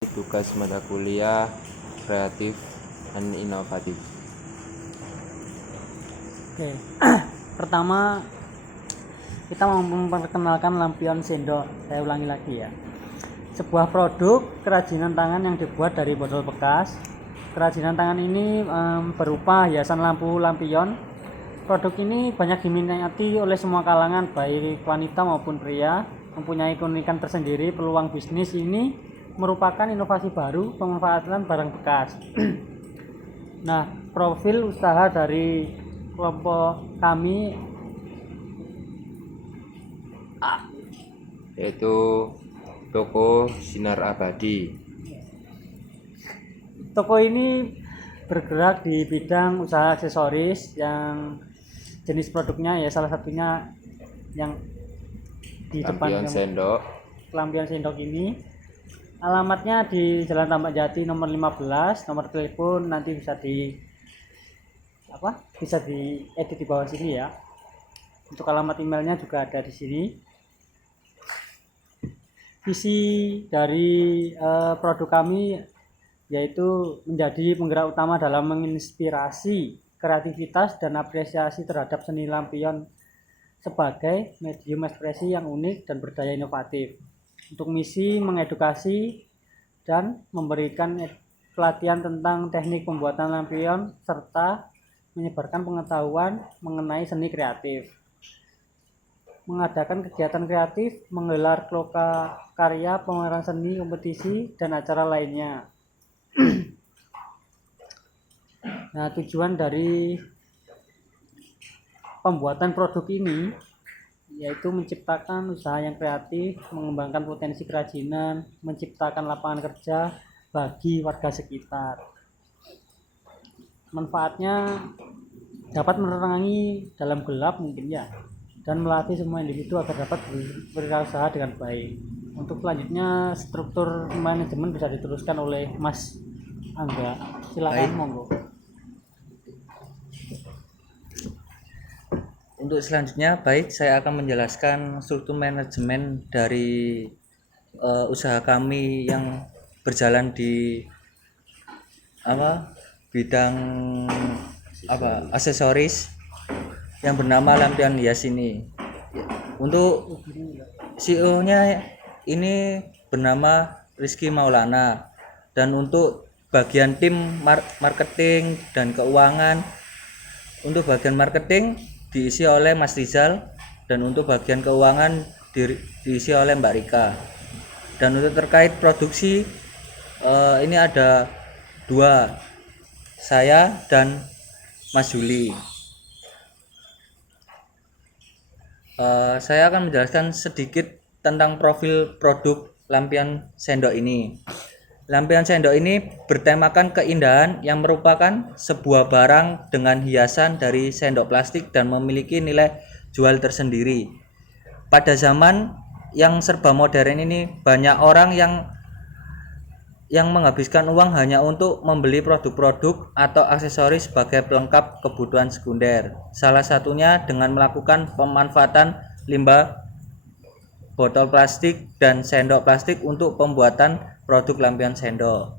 Tugas mata kuliah kreatif dan inovatif. Oke, pertama kita mau memperkenalkan lampion sendok. Saya ulangi lagi ya. Sebuah produk kerajinan tangan yang dibuat dari botol bekas. Kerajinan tangan ini berupa hiasan lampu lampion. Produk ini banyak diminati oleh semua kalangan, baik wanita maupun pria. Mempunyai keunikan tersendiri. Peluang bisnis ini merupakan inovasi baru pemanfaatan barang bekas. Nah, profil usaha dari kelompok kami Yaitu toko Sinar Abadi. toko ini bergerak di bidang usaha aksesoris yang jenis produknya ya salah satunya yang di Lampion depan sendok. lampion sendok ini. Alamatnya di Jalan Tambak Jati nomor 15. Nomor telepon nanti bisa diedit di bawah sini ya. Untuk alamat emailnya juga ada di sini. Visi dari produk kami yaitu menjadi penggerak utama dalam menginspirasi kreativitas dan apresiasi terhadap seni lampion sebagai medium ekspresi yang unik dan berdaya inovatif. Untuk misi mengedukasi dan memberikan pelatihan tentang teknik pembuatan lampion serta menyebarkan pengetahuan mengenai seni kreatif. Mengadakan kegiatan kreatif, menggelar loka karya, pameran seni, kompetisi, dan acara lainnya. Nah, tujuan dari pembuatan produk ini yaitu menciptakan usaha yang kreatif, mengembangkan potensi kerajinan, menciptakan lapangan kerja bagi warga sekitar. Manfaatnya dapat menerangi dalam gelap mungkin ya, dan melatih semua individu agar dapat berwirausaha dengan baik. Untuk selanjutnya struktur manajemen bisa diteruskan oleh Mas Angga. Silakan, monggo. Untuk selanjutnya, saya akan menjelaskan struktur manajemen dari usaha kami yang berjalan di bidang aksesoris yang bernama lampion hias ini. Untuk CEO-nya ini bernama Rizky Maulana, dan untuk bagian tim marketing dan keuangan, untuk bagian marketing diisi oleh Mas Rizal, dan untuk bagian keuangan diisi oleh Mbak Rika. Dan untuk terkait produksi ini ada dua, saya dan Mas Juli. Saya akan menjelaskan sedikit tentang profil produk lampion sendok ini. Lampion sendok ini bertemakan keindahan yang merupakan sebuah barang dengan hiasan dari sendok plastik dan memiliki nilai jual tersendiri. Pada zaman yang serba modern ini, banyak orang yang menghabiskan uang hanya untuk membeli produk-produk atau aksesoris sebagai pelengkap kebutuhan sekunder. Salah satunya dengan melakukan pemanfaatan limbah botol plastik dan sendok plastik untuk pembuatan produk lampion sendok.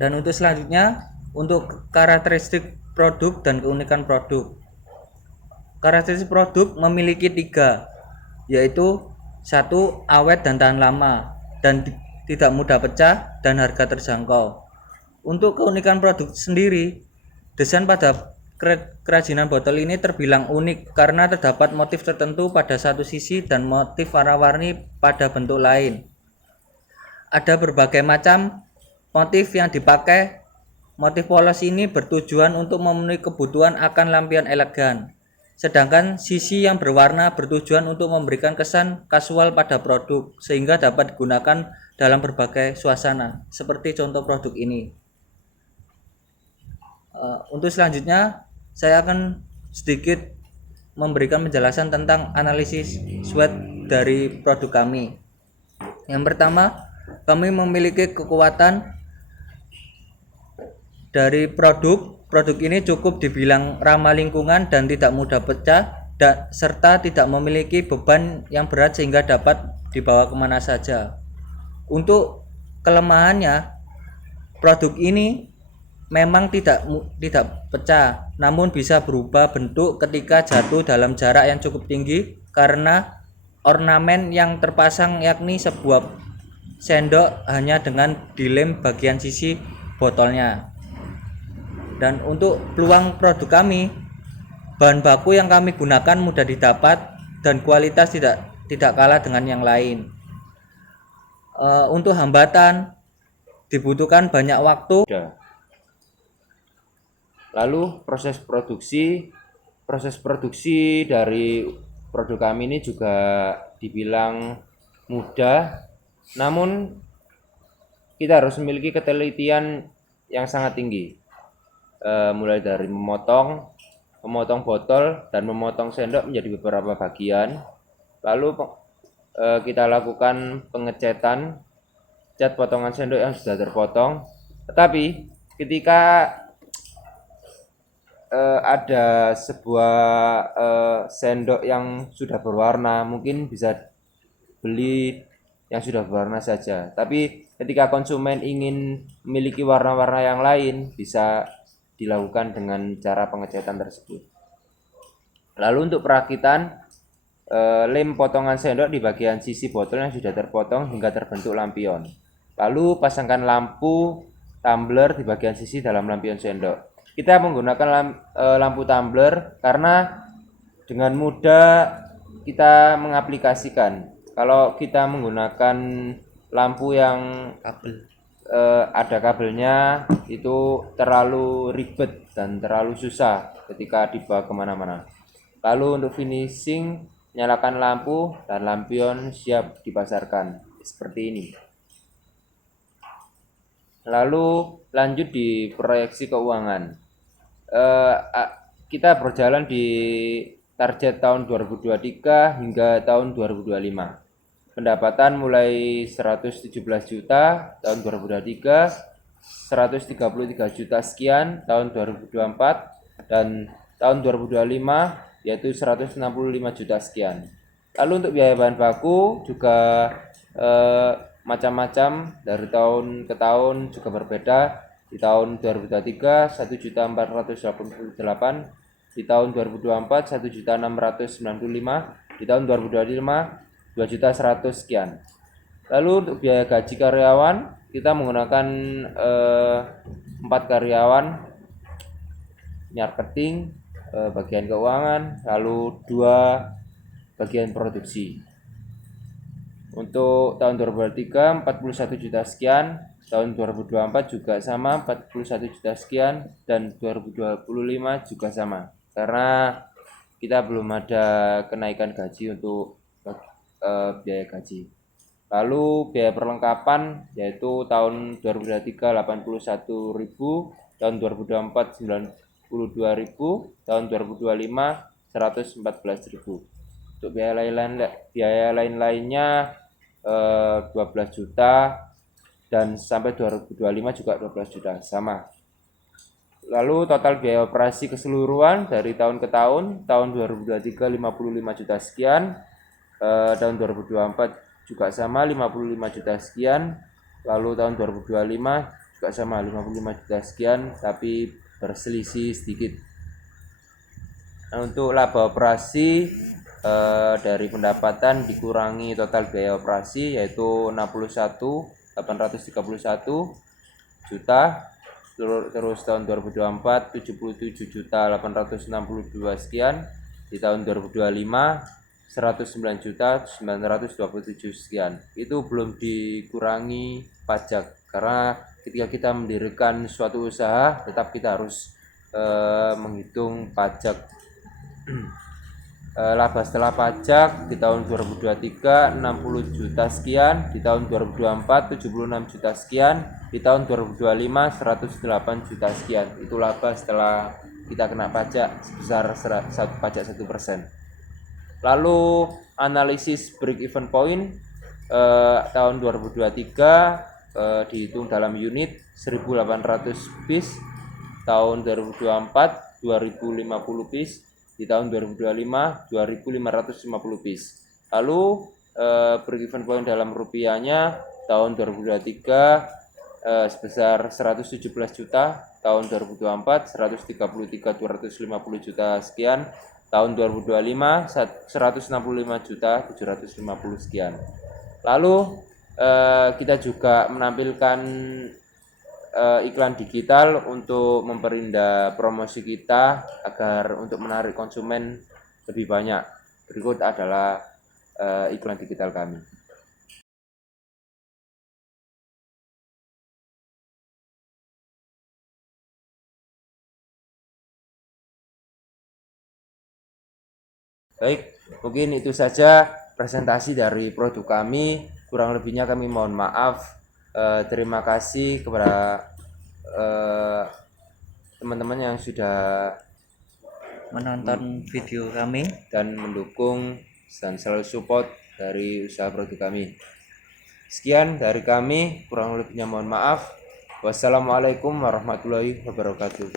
Dan untuk selanjutnya, untuk karakteristik produk dan keunikan produk. Karakteristik produk memiliki 3, yaitu 1. Awet dan tahan lama, dan tidak mudah pecah, dan harga terjangkau. Untuk keunikan produk sendiri, desain pada kerajinan botol ini terbilang unik karena terdapat motif tertentu pada satu sisi dan motif warna-warni pada bentuk lain. Ada berbagai macam motif yang dipakai. Motif polos ini bertujuan untuk memenuhi kebutuhan akan lampion elegan, sedangkan sisi yang berwarna bertujuan untuk memberikan kesan kasual pada produk sehingga dapat digunakan dalam berbagai suasana, seperti contoh produk ini. Untuk selanjutnya, saya akan sedikit memberikan penjelasan tentang analisis SWOT dari produk kami. Yang pertama, kami memiliki kekuatan dari produk ini cukup dibilang ramah lingkungan dan tidak mudah pecah serta tidak memiliki beban yang berat sehingga dapat dibawa kemana saja. Untuk kelemahannya, produk ini memang tidak pecah, namun bisa berubah bentuk ketika jatuh dalam jarak yang cukup tinggi karena ornamen yang terpasang, yakni sebuah sendok hanya dengan dilem bagian sisi botolnya. Dan untuk peluang produk kami, bahan baku yang kami gunakan mudah didapat dan kualitas tidak kalah dengan yang lain. Untuk hambatan dibutuhkan banyak waktu. Lalu proses produksi dari produk kami ini juga dibilang mudah, namun kita harus memiliki ketelitian yang sangat tinggi, mulai dari memotong botol dan memotong sendok menjadi beberapa bagian. Lalu kita lakukan pengecetan, cat potongan sendok yang sudah terpotong. Tetapi ketika ada sebuah sendok yang sudah berwarna, mungkin bisa beli yang sudah berwarna saja. Tapi ketika konsumen ingin memiliki warna-warna yang lain, bisa dilakukan dengan cara pengecetan tersebut. Lalu untuk perakitan, lem potongan sendok di bagian sisi botol yang sudah terpotong hingga terbentuk lampion. Lalu pasangkan lampu tumbler di bagian sisi dalam lampion sendok. Kita menggunakan lampu tumbler karena dengan mudah kita mengaplikasikan. Kalau kita menggunakan lampu yang ada kabelnya, itu terlalu ribet dan terlalu susah ketika dibawa kemana-mana. Lalu untuk finishing, nyalakan lampu dan lampion siap dipasarkan seperti ini. Lalu lanjut di proyeksi keuangan. Kita berjalan di target tahun 2023 hingga tahun 2025. Pendapatan mulai 117 juta tahun 2023, 133 juta sekian tahun 2024, dan tahun 2025 yaitu 165 juta sekian. Lalu untuk biaya bahan baku juga macam-macam, dari tahun ke tahun juga berbeda. Di tahun 2023 1.488, di tahun 2024 1.695, di tahun 2025 2.100 sekian. Lalu untuk biaya gaji karyawan, kita menggunakan 4 karyawan, marketing, bagian keuangan, lalu 2 bagian produksi. Untuk tahun 2023 41 juta sekian, tahun 2024 juga sama 41 juta sekian, dan 2025 juga sama. Karena kita belum ada kenaikan gaji untuk biaya gaji. Lalu biaya perlengkapan yaitu tahun 2023 81.000, tahun 2024 92.000, tahun 2025 114.000. Untuk biaya lain-lainnya 12 juta, dan sampai 2025 juga 12 juta sama. Lalu total biaya operasi keseluruhan dari tahun ke tahun 2023 55 juta sekian, tahun 2024 juga sama 55 juta sekian, lalu tahun 2025 juga sama 55 juta sekian, tapi berselisih sedikit. Nah, untuk laba operasi dari pendapatan dikurangi total biaya operasi yaitu 61.831 juta, terus tahun 2024 77.862 sekian, di tahun 2025 109.927 sekian. Itu belum dikurangi pajak, karena ketika kita mendirikan suatu usaha tetap kita harus menghitung pajak. Laba setelah pajak di tahun 2023 60 juta sekian, di tahun 2024 76 juta sekian, di tahun 2025 108 juta sekian. Itu laba setelah kita kena pajak sebesar pajak 1%. Lalu analisis break even point tahun 2023 dihitung dalam unit 1800 piece, tahun 2024 2050 piece, di di tahun 2025 2.550 piece. Lalu break even point dalam rupiahnya tahun 2023 sebesar 117 juta, tahun 2024 133.250 juta sekian, tahun 2025 165 juta 750 sekian. Lalu kita juga menampilkan iklan digital untuk memperindah promosi kita agar untuk menarik konsumen lebih banyak. Berikut adalah iklan digital kami. Baik, mungkin itu saja presentasi dari produk kami. Kurang lebihnya kami mohon maaf. Terima kasih kepada teman-teman yang sudah menonton video kami. dan mendukung dan selalu support dari usaha produk kami. Sekian dari kami, kurang lebihnya mohon maaf. Wassalamualaikum warahmatullahi wabarakatuh.